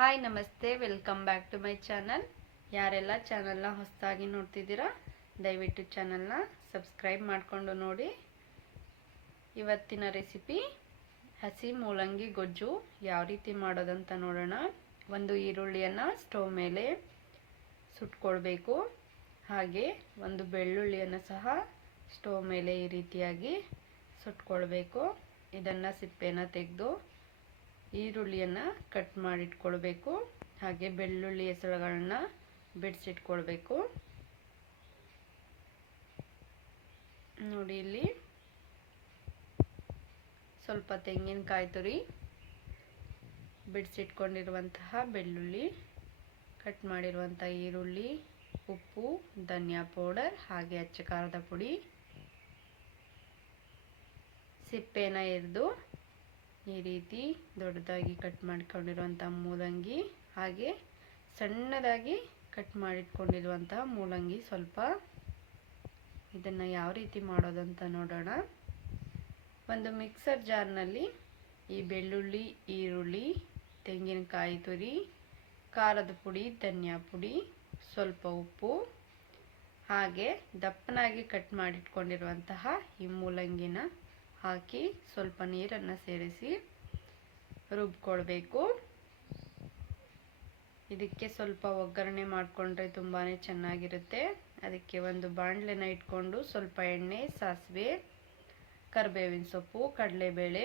Hi ನಮಸ್ತೆ, welcome back to my channel. ಯಾರೆಲ್ಲ ಚಾನಲ್ನ ಹೊಸದಾಗಿ ನೋಡ್ತಿದ್ದೀರಾ ದಯವಿಟ್ಟು ಚಾನಲ್ನ ಸಬ್ಸ್ಕ್ರೈಬ್ ಮಾಡಿಕೊಂಡು ನೋಡಿ. ಇವತ್ತಿನ ರೆಸಿಪಿ ಹಸಿ ಮೂಲಂಗಿ ಗೊಜ್ಜು ಯಾವ ರೀತಿ ಮಾಡೋದಂತ ನೋಡೋಣ. ಒಂದು ಈರುಳ್ಳಿಯನ್ನು ಸ್ಟವ್ ಮೇಲೆ ಸುಟ್ಕೊಳ್ಬೇಕು. ಹಾಗೆ ಒಂದು ಬೆಳ್ಳುಳ್ಳಿಯನ್ನು ಸಹ ಸ್ಟವ್ ಮೇಲೆ ಈ ರೀತಿಯಾಗಿ ಸುಟ್ಕೊಳ್ಬೇಕು. ಇದನ್ನು ಸಿಪ್ಪೆನ ತೆಗೆದು ಈರುಳ್ಳಿಯನ್ನು ಕಟ್ ಮಾಡಿಟ್ಕೊಳ್ಬೇಕು. ಹಾಗೆ ಬೆಳ್ಳುಳ್ಳಿ ಹೆಸರುಗಳನ್ನ ಬಿಡಿಸಿಟ್ಕೊಳ್ಬೇಕು. ನೋಡಿ, ಇಲ್ಲಿ ಸ್ವಲ್ಪ ತೆಂಗಿನಕಾಯಿ ತುರಿ, ಬಿಡಿಸಿಟ್ಕೊಂಡಿರುವಂತಹ ಬೆಳ್ಳುಳ್ಳಿ, ಕಟ್ ಮಾಡಿರುವಂಥ ಈರುಳ್ಳಿ, ಉಪ್ಪು, ಧನಿಯಾ ಪೌಡರ್, ಹಾಗೆ ಅಚ್ಚ ಖಾರದ ಪುಡಿ, ಸಿಪ್ಪೆನ ಎರೆದು ಈ ರೀತಿ ದೊಡ್ಡದಾಗಿ ಕಟ್ ಮಾಡಿಕೊಂಡಿರುವಂಥ ಮೂಲಂಗಿ, ಹಾಗೆ ಸಣ್ಣದಾಗಿ ಕಟ್ ಮಾಡಿಟ್ಕೊಂಡಿರುವಂಥ ಮೂಲಂಗಿ ಸ್ವಲ್ಪ. ಇದನ್ನು ಯಾವ ರೀತಿ ಮಾಡೋದಂತ ನೋಡೋಣ. ಒಂದು ಮಿಕ್ಸರ್ ಜಾರ್ನಲ್ಲಿ ಈ ಬೆಳ್ಳುಳ್ಳಿ, ಈರುಳ್ಳಿ, ತೆಂಗಿನಕಾಯಿ ತುರಿ, ಖಾರದ ಪುಡಿ, ಧನಿಯಾ ಪುಡಿ, ಸ್ವಲ್ಪ ಉಪ್ಪು, ಹಾಗೆ ದಪ್ಪನಾಗಿ ಕಟ್ ಮಾಡಿಟ್ಕೊಂಡಿರುವಂತಹ ಈ ಮೂಲಂಗಿನ ಹಾಕಿ ಸ್ವಲ್ಪ ನೀರನ್ನು ಸೇರಿಸಿ ರುಬ್ಕೊಳ್ಬೇಕು. ಇದಕ್ಕೆ ಸ್ವಲ್ಪ ಒಗ್ಗರಣೆ ಮಾಡಿಕೊಂಡ್ರೆ ತುಂಬಾ ಚೆನ್ನಾಗಿರುತ್ತೆ. ಅದಕ್ಕೆ ಒಂದು ಬಾಣಲೆನ ಇಟ್ಕೊಂಡು ಸ್ವಲ್ಪ ಎಣ್ಣೆ, ಸಾಸಿವೆ, ಕರಿಬೇವಿನ ಸೊಪ್ಪು, ಕಡಲೆಬೇಳೆ,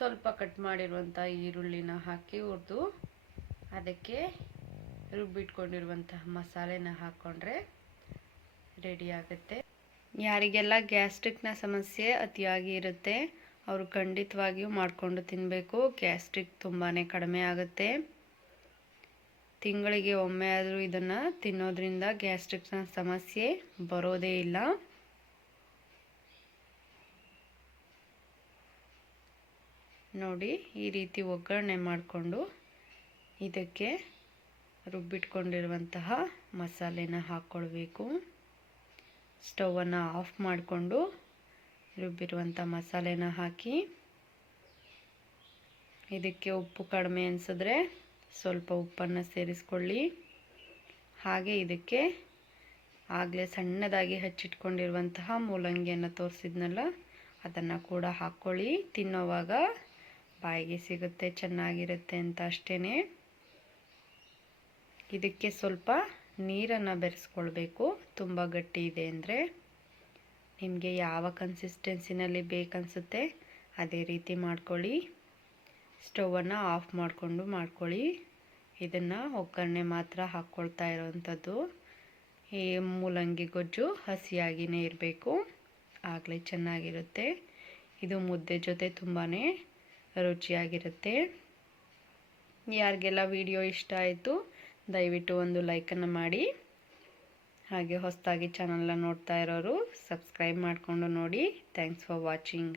ಸ್ವಲ್ಪ ಕಟ್ ಮಾಡಿರುವಂಥ ಈರುಳ್ಳಿನ ಹಾಕಿ ಹುರಿದು ಅದಕ್ಕೆ ರುಬ್ಬಿಟ್ಕೊಂಡಿರುವಂತಹ ಮಸಾಲೆನ ಹಾಕ್ಕೊಂಡ್ರೆ ರೆಡಿ ಆಗುತ್ತೆ. ಯಾರಿಗೆಲ್ಲ ಗ್ಯಾಸ್ಟ್ರಿಕ್ನ ಸಮಸ್ಯೆ ಅತಿಯಾಗಿ ಇರುತ್ತೆ ಅವರು ಖಂಡಿತವಾಗಿಯೂ ಮಾಡಿಕೊಂಡು ತಿನ್ನಬೇಕು. ಗ್ಯಾಸ್ಟ್ರಿಕ್ ತುಂಬಾ ಕಡಿಮೆ ಆಗುತ್ತೆ. ತಿಂಗಳಿಗೆ ಒಮ್ಮೆ ಆದರೂ ಇದನ್ನು ತಿನ್ನೋದ್ರಿಂದ ಗ್ಯಾಸ್ಟ್ರಿಕ್ನ ಸಮಸ್ಯೆ ಬರೋದೇ ಇಲ್ಲ. ನೋಡಿ, ಈ ರೀತಿ ಒಗ್ಗರಣೆ ಮಾಡಿಕೊಂಡು ಇದಕ್ಕೆ ರುಬ್ಬಿಟ್ಕೊಂಡಿರುವಂತಹ ಮಸಾಲೆನ ಹಾಕ್ಕೊಳ್ಬೇಕು. ಸ್ಟವನ್ನು ಆಫ್ ಮಾಡಿಕೊಂಡು ರುಬ್ಬಿರುವಂಥ ಮಸಾಲೆನ ಹಾಕಿ ಇದಕ್ಕೆ ಉಪ್ಪು ಕಡಿಮೆ ಅನಿಸಿದ್ರೆ ಸ್ವಲ್ಪ ಉಪ್ಪನ್ನು ಸೇರಿಸ್ಕೊಳ್ಳಿ. ಹಾಗೆ ಇದಕ್ಕೆ ಆಗಲೇ ಸಣ್ಣದಾಗಿ ಹಚ್ಚಿಟ್ಕೊಂಡಿರುವಂತಹ ಮೂಲಂಗಿಯನ್ನು ತೋರಿಸಿದ್ನಲ್ಲ ಅದನ್ನು ಕೂಡ ಹಾಕ್ಕೊಳ್ಳಿ. ತಿನ್ನೋವಾಗ ಬಾಯಿಗೆ ಸಿಗುತ್ತೆ, ಚೆನ್ನಾಗಿರುತ್ತೆ ಅಂತ ಅಷ್ಟೇ. ಇದಕ್ಕೆ ಸ್ವಲ್ಪ ನೀರನ್ನು ಬೆರೆಸ್ಕೊಳ್ಬೇಕು. ತುಂಬ ಗಟ್ಟಿ ಇದೆ ಅಂದರೆ ನಿಮಗೆ ಯಾವ ಕನ್ಸಿಸ್ಟೆನ್ಸಿನಲ್ಲಿ ಬೇಕನ್ಸುತ್ತೆ ಅದೇ ರೀತಿ ಮಾಡ್ಕೊಳ್ಳಿ. ಸ್ಟವನ್ನು ಆಫ್ ಮಾಡಿಕೊಂಡು ಮಾಡ್ಕೊಳ್ಳಿ. ಇದನ್ನು ಒಗ್ಗರಣೆ ಮಾತ್ರ ಹಾಕ್ಕೊಳ್ತಾ ಇರೋವಂಥದ್ದು. ಈ ಮೂಲಂಗಿ ಗೊಜ್ಜು ಹಸಿಯಾಗಿಯೇ ಇರಬೇಕು, ಆಗಲೇ ಚೆನ್ನಾಗಿರುತ್ತೆ. ಇದು ಮುದ್ದೆ ಜೊತೆ ತುಂಬಾ ರುಚಿಯಾಗಿರುತ್ತೆ. ಯಾರಿಗೆಲ್ಲ ವಿಡಿಯೋ ಇಷ್ಟ ಆಯಿತು ದಯವಿಟ್ಟು ಒಂದು ಲೈಕನ್ನು ಮಾಡಿ. ಹಾಗೆ ಹೊಸದಾಗಿ ಚಾನಲ್ನ ನೋಡ್ತಾ ಇರೋರು ಸಬ್ಸ್ಕ್ರೈಬ್ ಮಾಡಿಕೊಂಡು ನೋಡಿ. Thanks for watching.